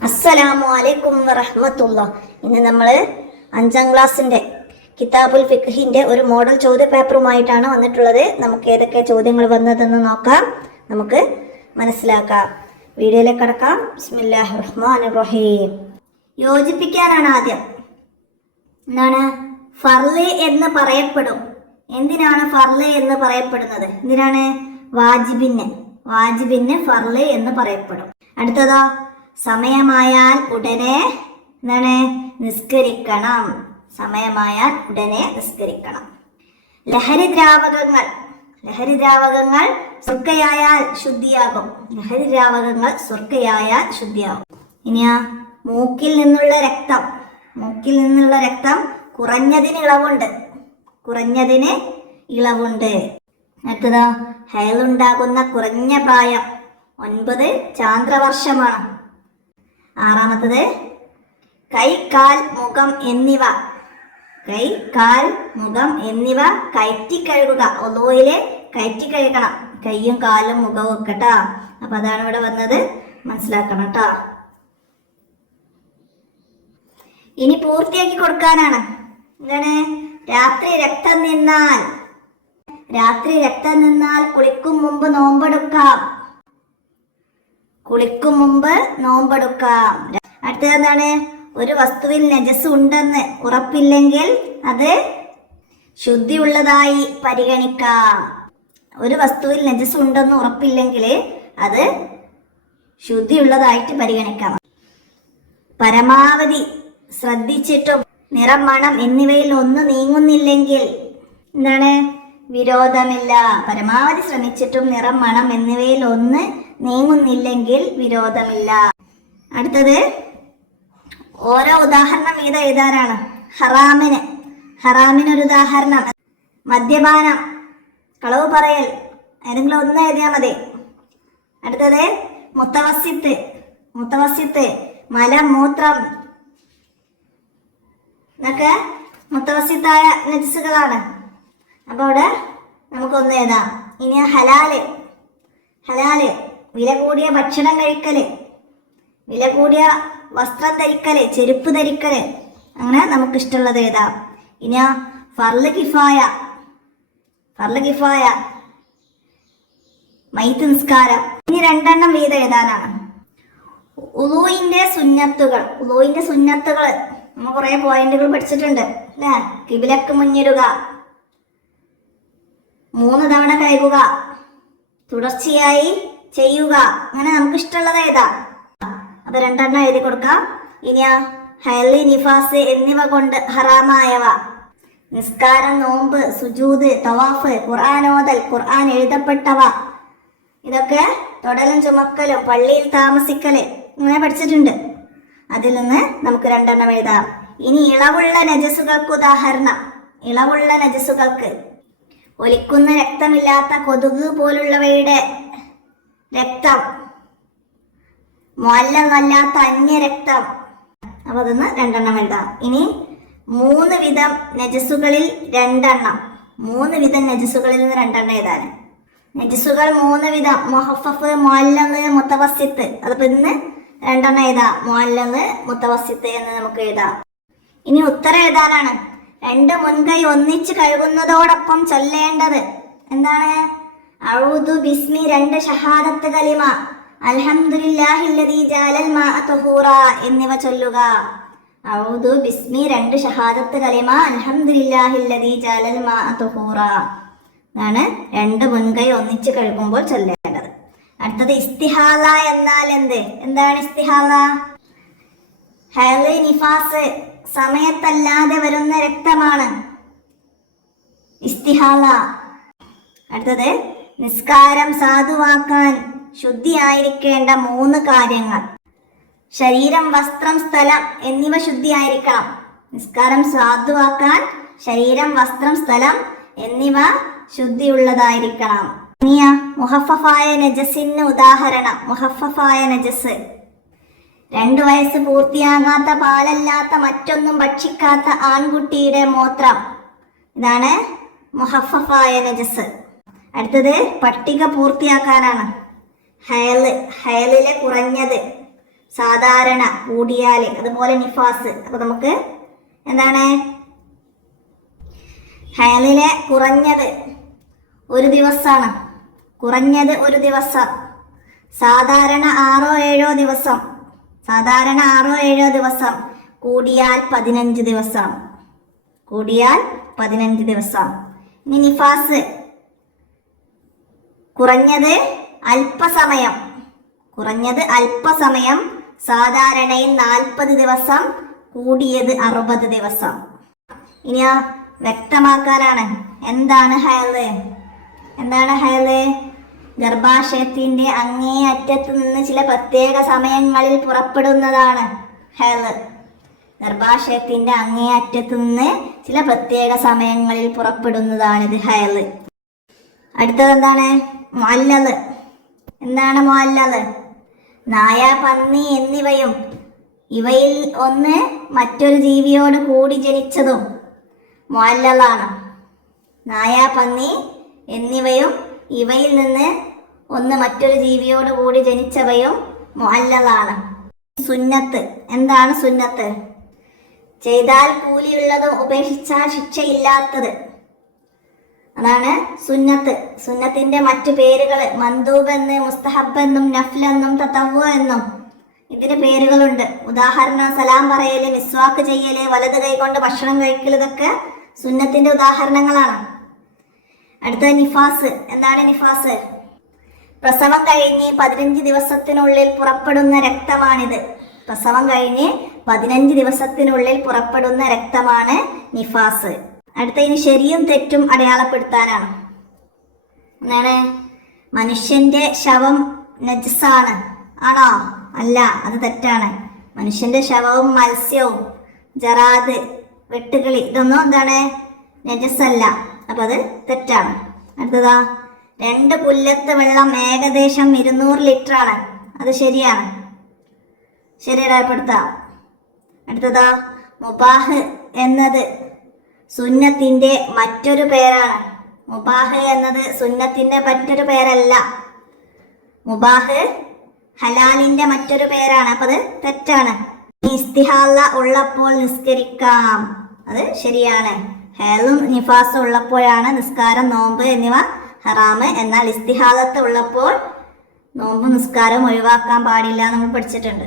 അസ്സലാമു അലൈക്കും വറഹ്മത്തുള്ളാഹി. ഇന്ന് നമ്മൾ 5ാം ക്ലാസ്സിന്റെ കിതാബുൽ ഫിഖ്ഹിന്റെ ഒരു മോഡൽ ചോദ്യ പേപ്പറുമായിട്ടാണ് വന്നിട്ടുള്ളത്. നമുക്ക് ഏതൊക്കെ ചോദ്യങ്ങൾ വന്നതെന്ന് നോക്കാം, നമുക്ക് മനസ്സിലാക്കാം. വീഡിയോയിലേക്ക് കടക്കാം. ബിസ്മില്ലാഹിർ റഹ്മാനിർ റഹീം. യോജിപ്പിക്കാനാണ് ആദ്യം. എന്താണ് ഫർള് എന്ന് പറയപ്പെടും? എന്തിനാണ് ഫർള് എന്ന് പറയപ്പെടുന്നത്? എന്തിനാണ്? വാജിബിന് ഫർള് എന്ന് പറയപ്പെടും. അടുത്തതോ, സമയമായാൽ ഉടനെ എന്താണ്? നിസ്കരിക്കണം. സമയമായാൽ ഉടനെ നിസ്കരിക്കണം. ലഹരി ദ്രാവകങ്ങൾ സുർക്കയായാൽ ശുദ്ധിയാകും. ഇനിയാ മൂക്കിൽ നിന്നുള്ള രക്തം കുറഞ്ഞതിന് ഇളവുണ്ട്. അടുത്തതോ, ഹൈലുണ്ടാകുന്ന കുറഞ്ഞ പ്രായം 9 ചാന്ദ്രവർഷമാണ്. 6ാമത്തത്, കൈ കാൽ മുഖം എന്നിവ കയറ്റി കഴുകുക. ഒളൂയില് കയറ്റി കഴുകണം, കൈയും കാലും മുഖവും ഒക്കെ ട്ടാ. അപ്പൊ അതാണ് ഇവിടെ വന്നത്, മനസ്സിലാക്കണം ട്ടാ. ഇനി പൂർത്തിയാക്കി കൊടുക്കാനാണ്. എന്താണ്? രാത്രി രക്തം നിന്നാൽ കുളിക്കും മുമ്പ് നോമ്പെടുക്കാം. അടുത്തത് എന്താണ്? ഒരു വസ്തുവിൽ നജസ് ഉണ്ടെന്ന് ഉറപ്പില്ലെങ്കിൽ അത് ശുദ്ധിയുള്ളതായി പരിഗണിക്കാം. ഒരു വസ്തുവിൽ നജസ് ഉണ്ടെന്ന് ഉറപ്പില്ലെങ്കിൽ അത് ശുദ്ധിയുള്ളതായിട്ട് പരിഗണിക്കാം. പരമാവധി ശ്രദ്ധിച്ചിട്ടും നിറം, മണം എന്നിവയിൽ ഒന്ന് നീങ്ങുന്നില്ലെങ്കിൽ എന്താണ്? വിരോധമില്ല. പരമാവധി ശ്രമിച്ചിട്ടും നിറം, മണം എന്നിവയിൽ ഒന്ന് നീങ്ങുന്നില്ലെങ്കിൽ വിരോധമില്ല. അടുത്തത്, ഓരോ ഉദാഹരണം ഇത് എഴുതാനാണ്. ഹറാമിനൊരു ഉദാഹരണം മദ്യപാനം, കളവ് പറയൽ, ഏതെങ്കിലും ഒന്ന് എഴുതിയാൽ മതി. അടുത്തത് മുത്തവസ്സിത്ത് മലം, മൂത്രം, ഇതൊക്കെ മുത്തവസ്സിത്തായ നജസുകളാണ്. അപ്പോൾ ഇവിടെ നമുക്കൊന്ന് എഴുതാം. ഇനി ഹലാല് വില കൂടിയ ഭക്ഷണം കഴിക്കല്, വില കൂടിയ വസ്ത്രം ധരിക്കല്, ചെരുപ്പ് ധരിക്കല്, അങ്ങനെ നമുക്ക് ഇഷ്ടമുള്ളത് എഴുതാം. ഇനി ഫർള് കിഫായ മയ്യിത്ത് നിസ്കാരം. ഇനി 2 വീതം എഴുതാനാണ്. ഉളൂയിന്റെ സുന്നത്തുകൾ നമ്മൾ കുറെ പോയിന്റുകൾ പഠിച്ചിട്ടുണ്ട് അല്ലേ? കിബിലക്ക് മുന്നിടുക, 3 തവണ കഴുകുക, തുടർച്ചയായി ചെയ്യുക, അങ്ങനെ നമുക്ക് ഇഷ്ടമുള്ളത് എഴുതാം. അപ്പൊ 2 എഴുതി കൊടുക്കാം. ഇനി ഹൈല്, നിഫാസ് എന്നിവ കൊണ്ട് ഹറാമായവ: നിസ്കാരം, നോമ്പ്, സുജൂദ്, തവാഫ്, ഖുർആനോദൽ, ഖുർആൻ എഴുതപ്പെട്ടവ, ഇതൊക്കെ തൊടലും ചുമക്കലും പള്ളിയിൽ താമസിക്കല്, ഇങ്ങനെ പഠിച്ചിട്ടുണ്ട്. അതിൽ നിന്ന് നമുക്ക് 2 എഴുതാം. ഇനി ഇളവുള്ള നജസുകൾക്ക് ഉദാഹരണം. ഒലിക്കുന്ന രക്തമില്ലാത്ത കൊതുക് പോലുള്ളവയുടെ രക്തം, മുഅല്ലമല്ലാത്ത അന്യരക്തം. അപ്പൊ അതൊന്ന് 2 എഴുതാം. ഇനി 3 വിധം നജസുകളിൽ 2. 3 വിധം നജസുകളിൽ നിന്ന് 2 എഴുതാൻ. നജസുകൾ 3 വിധം: മുഹഫഫ്, മുഅല്ലം, മുത്തവസ്സിത്ത്. അതിപ്പോ ഇന്ന് 2 എഴുതാം. മുഅല്ലം, മുത്തവസ്സിത്ത് എന്ന് നമുക്ക് എഴുതാം. ഇനി ഉത്തരം എഴുതാനാണ്. 2 മുൻകൈ ഒന്നിച്ച് കഴുകുന്നതോടൊപ്പം ചൊല്ലേണ്ടത് എന്താണ്? അഊദു ബിസ്മി 2 ഷഹാദത്ത് കലിമ, അൽഹംദുലില്ലാഹില്ലദീ ജഅലൽ മാഅ തഹൂറ എന്നിവ ചൊല്ലുക. അഊദു ബിസ്മി 2 ഷഹാദത്ത് കലിമ, അൽഹംദുലില്ലാഹില്ലദീ ജഅലൽ മാഅ തഹൂറ. ഇതാണ് 2 മുൻകൈ ഒന്നിച്ച് കഴുകുമ്പോൾ ചൊല്ലേണ്ടത്. അടുത്തത് ഇസ്തിഹാല എന്നാൽ എന്താണ് ഇസ്തിഹാല? ഹൈല്, നിഫാസ് സമയത്തല്ലാതെ വരുന്ന രക്തമാണ് ഇസ്തിഹാല. അടുത്തത്, നിസ്കാരം സാധുവാക്കാൻ ശുദ്ധിയായിരിക്കേണ്ട 3 കാര്യങ്ങൾ: ശരീരം, വസ്ത്രം, സ്ഥലം എന്നിവ ശുദ്ധിയായിരിക്കണം. നിസ്കാരം സാധുവാക്കാൻ ശരീരം, വസ്ത്രം, സ്ഥലം എന്നിവ ശുദ്ധിയുള്ളതായിരിക്കണം. ഇനിയ മുഹഫഫായ നജസിന് ഉദാഹരണം. മുഹഫഫായ നജസ്: 2 വയസ്സ് പൂർത്തിയാകാത്ത, പാലല്ലാത്ത, മറ്റൊന്നും ഭക്ഷിക്കാത്ത ആൺകുട്ടിയുടെ മൂത്രം. ഇതാണ് മുഹഫഫായ നജസ്. അടുത്തത് പട്ടിക പൂർത്തിയാക്കാനാണ്. ഹയലിലെ കുറഞ്ഞത്, സാധാരണ, കൂടിയാൽ, അതുപോലെ നിഫാസ്. അപ്പൊ നമുക്ക് എന്താണ് ഹൈലിലെ കുറഞ്ഞത് ഒരു ദിവസമാണ്, കുറഞ്ഞത് ഒരു ദിവസം. സാധാരണ 6-7 ദിവസം, സാധാരണ 6-7 ദിവസം. കൂടിയാൽ 15 ദിവസം, കൂടിയാൽ 15 ദിവസം. ഇനി നിഫാസ് കുറഞ്ഞത് അല്പസമയം, കുറഞ്ഞത് അല്പസമയം. സാധാരണയിൽ 40 ദിവസം, കൂടിയത് 60 ദിവസം. ഇനിയോ വ്യക്തമാക്കാനാണ്. എന്താണ് ഹൈല്? എന്താണ് ഹൈല്? ഗർഭാശയത്തിന്റെ അങ്ങേ അറ്റത്ത് നിന്ന് ചില പ്രത്യേക സമയങ്ങളിൽ പുറപ്പെടുന്നതാണ് ഹൈല്. ഗർഭാശയത്തിന്റെ അങ്ങേ അറ്റത്ത് നിന്ന് ചില പ്രത്യേക സമയങ്ങളിൽ പുറപ്പെടുന്നതാണിത് ഹൈല്. അടുത്തത് എന്താണ്? മുഅല്ലല്. എന്താണ് മുഅല്ലല്? നായ, പന്നി എന്നിവയും ഇവയിൽ ഒന്ന് മറ്റൊരു ജീവിയോട് കൂടി ജനിച്ചതും മുഅല്ലലാണ്. നായ, പന്നി എന്നിവയും ഇവയിൽ നിന്ന് ഒന്ന് മറ്റൊരു ജീവിയോട് കൂടി ജനിച്ചവയും മുഅല്ലലാണ്. സുന്നത്ത്. എന്താണ് സുന്നത്ത്? ചെയ്താൽ കൂലിയുള്ളതും ഉപേക്ഷിച്ചാൽ ശിക്ഷയില്ലാത്തത്, അതാണ് സുന്നത്ത്. സുന്നത്തിന്റെ മറ്റു പേരുകൾ മന്ദൂബ് എന്ന്, മുസ്തഹബ് എന്നും, നഫ്ൽ എന്നും, തതവ്വു എന്നും ഇതിന് പേരുകളുണ്ട്. ഉദാഹരണം സലാം പറയല്, മിസ്വാക്ക് ചെയ്യല്, വലത് കൈകൊണ്ട് ഭക്ഷണം കഴിക്കൽ, ഇതൊക്കെ സുന്നത്തിന്റെ ഉദാഹരണങ്ങളാണ്. അടുത്ത നിഫാസ്. എന്താണ് നിഫാസ്? പ്രസവം കഴിഞ്ഞ് 15 ദിവസത്തിനുള്ളിൽ പുറപ്പെടുന്ന രക്തമാണിത്. പ്രസവം കഴിഞ്ഞ് 15 ദിവസത്തിനുള്ളിൽ പുറപ്പെടുന്ന രക്തമാണ് നിഫാസ്. അടുത്ത ഇനി ശരിയും തെറ്റും അടയാളപ്പെടുത്താനാണ്. എന്താണ്? മനുഷ്യന്റെ ശവം നജസാണ്. ആണോ? അല്ല, അത് തെറ്റാണ്. മനുഷ്യന്റെ ശവവും മത്സ്യവും ജറാദ്, വെട്ടുകിളി, ഇതൊന്നും എന്താണ് നജസല്ല. അപ്പൊ അത് തെറ്റാണ്. അടുത്തതാ 2 പുല്ലത്ത് വെള്ളം ഏകദേശം 200 ലിറ്റർ ആണ്. അത് ശരിയാണ്. ശരി അടയാളപ്പെടുത്താം. അടുത്തതാ മുബാഹ് എന്നത് സുന്നത്തിന്റെ മറ്റൊരു പേരാണ്. മുബാഹ് എന്നത് സുന്നത്തിന്റെ മറ്റൊരു പേരല്ല. മുബാഹ് ഹലാലിന്റെ മറ്റൊരു പേരാണ്. അപ്പൊ അത് തെറ്റാണ്. ഇസ്തിഹാല ഉള്ളപ്പോൾ നിസ്കരിക്കാം, അത് ശരിയാണ്. ഹേലും നിഫാസും ഉള്ളപ്പോഴാണ് നിസ്കാരം, നോമ്പ് എന്നിവ ഹറാമ്. എന്നാൽ ഇസ്തിഹാലത്ത് ഉള്ളപ്പോൾ നോമ്പ്, നിസ്കാരം ഒഴിവാക്കാൻ പാടില്ല നമ്മൾ പഠിച്ചിട്ടുണ്ട്.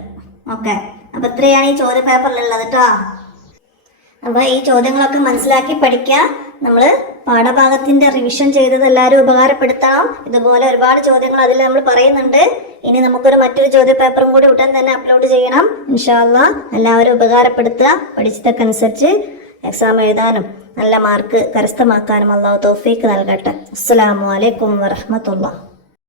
ഓക്കെ, അപ്പൊ ഇത്രയാണ് ഈ ചോദ്യ പേപ്പറിലുള്ളത് കേട്ടോ. അപ്പൊ ഈ ചോദ്യങ്ങളൊക്കെ മനസ്സിലാക്കി പഠിക്കുക. നമ്മൾ പാഠഭാഗത്തിന്റെ റിവിഷൻ ചെയ്തത് എല്ലാവരും ഉപകാരപ്പെടുത്തണം. ഇതുപോലെ ഒരുപാട് ചോദ്യങ്ങൾ അതിൽ നമ്മൾ പറയുന്നുണ്ട്. ഇനി നമുക്കൊരു മറ്റൊരു ചോദ്യ പേപ്പറും കൂടി ഉടൻ തന്നെ അപ്ലോഡ് ചെയ്യണം. ഇൻഷാ അല്ലാഹ് എല്ലാവരും ഉപകാരപ്പെടുത്തുക. പഠിച്ചതൊക്കെ അനുസരിച്ച് എക്സാം എഴുതാനും നല്ല മാർക്ക് കരസ്ഥമാക്കാനും അല്ലാഹു തൗഫീക്ക് നൽകട്ടെ. അസ്സലാമു അലൈക്കും വറഹ്മത്തുള്ളാഹി.